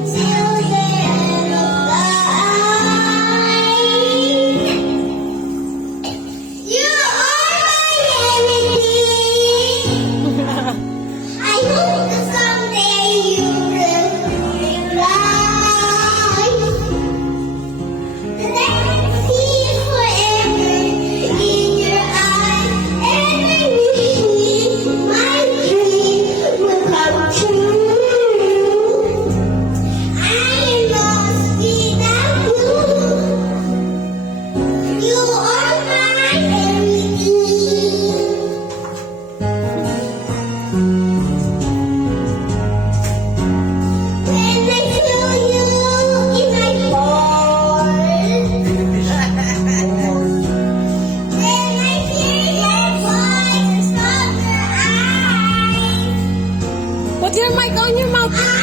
until the end of life. You are my everything. I hope that someday you will realize that I can see it forever in your eyes, and I wish my dream will come true. I am lost without you. You are my everything. When I feel you in my heart, when I hear your voice from your eyes, Put your mic on your mouth.